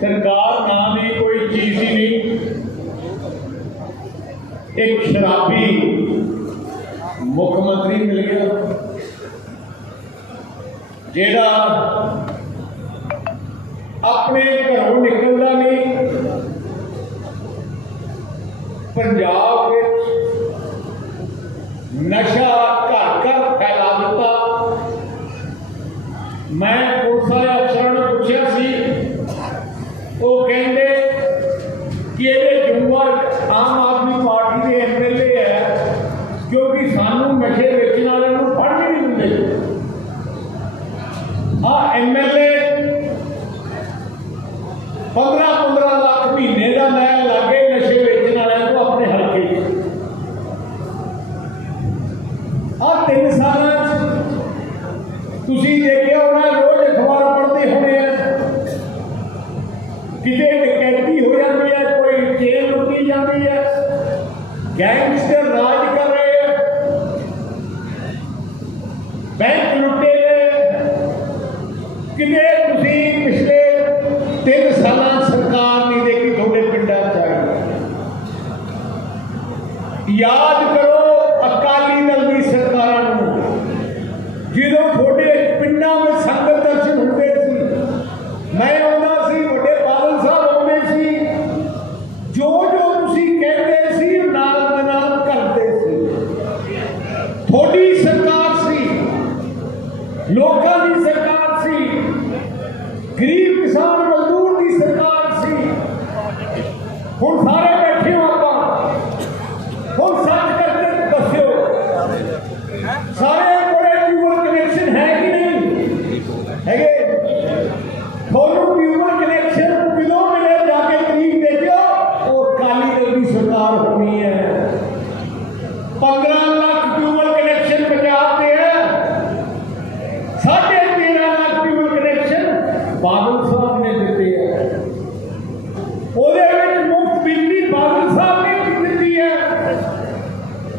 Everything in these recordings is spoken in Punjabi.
سرکار نام ہی کوئی چیز ہی نہیں۔ ایک شرابی مکھ منتری مل گیا، جیڑا اپنے گھروں نکلتا نہیں۔ پنجاب نشہ گھر گھر پھیلا دیتا میں ਐਮਐਲਏ 15 15 ਲੱਖ ਮਹੀਨੇ ਦਾ ਲੈ ਲਾਗੇ ਨਸ਼ੇ ਵੇਚਣ ਵਾਲਿਆਂ ਨੂੰ ਆਪਣੇ ਹਲਕੇ ਆ ਤਿੰਨ ਸਾਲਾਂ 'ਚ ਤੁਸੀਂ ਦੇਖਿਆ ਹੋਣਾ, ਰੋਜ਼ ਅਖਬਾਰ ਪੜ੍ਹਦੇ ਹੋਣੇ ਆ। ਕਿਤੇ ਡਕੈਤੀ ਹੋ ਜਾਂਦੀ ਹੈ ਕੋਈ ਜੇਲ੍ਹ ਲੁੱਟੀ ਜਾਂਦੀ ਹੈ ਗੈਂਗਸਟਰ ਰਾਜ ਕਰ ਰਹੇ ਆ। ਬੈਂਕ ਲੁੱਟੇ ਕਿਤੇ ਤੁਸੀਂ ਪਿਛਲੇ ਤਿੰਨ ਸਾਲਾਂ ਸਰਕਾਰ ਨਹੀਂ ਦੇਖੀ ਤੁਹਾਡੇ ਪਿੰਡਾਂ ਚ ਆਈ ਯਾਦ ਕਰੋ ਅਕਾਲੀ ਦਲ ਦੀ ਸਰਕਾਰਾਂ ਨੂੰ। ਜਦੋਂ ਤੁਹਾਡੇ ਪਿੰਡਾਂ ਵਿੱਚ ਸੰਗਤ ਦਰਸ਼ਨ ਹੁੰਦੇ ਸੀ, ਮੈਂ ਆਉਂਦਾ ਸੀ, ਵੱਡੇ ਬਾਦਲ ਸਾਹਿਬ ਆਉਂਦੇ ਸੀ, ਜੋ ਜੋ ਤੁਸੀਂ ਕਹਿੰਦੇ ਸੀ ਨਾਲ ਦੇ ਨਾਲ ਕਰਦੇ ਸੀ। ਤੁਹਾਡੀ ਸਰਕਾਰ ਸੀ। ਲੋਕਾਂ ہوں سارے بیٹھے ہو آپ۔ ہوں سچ دسو سارے کنیکشن ہے کہ نہیں؟ ہے تھوڑوں کنیکشن کلو جا کے دیکھو اور کالی دل کی سرکار ہونی ہے۔ پندرہ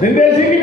Ninguém diga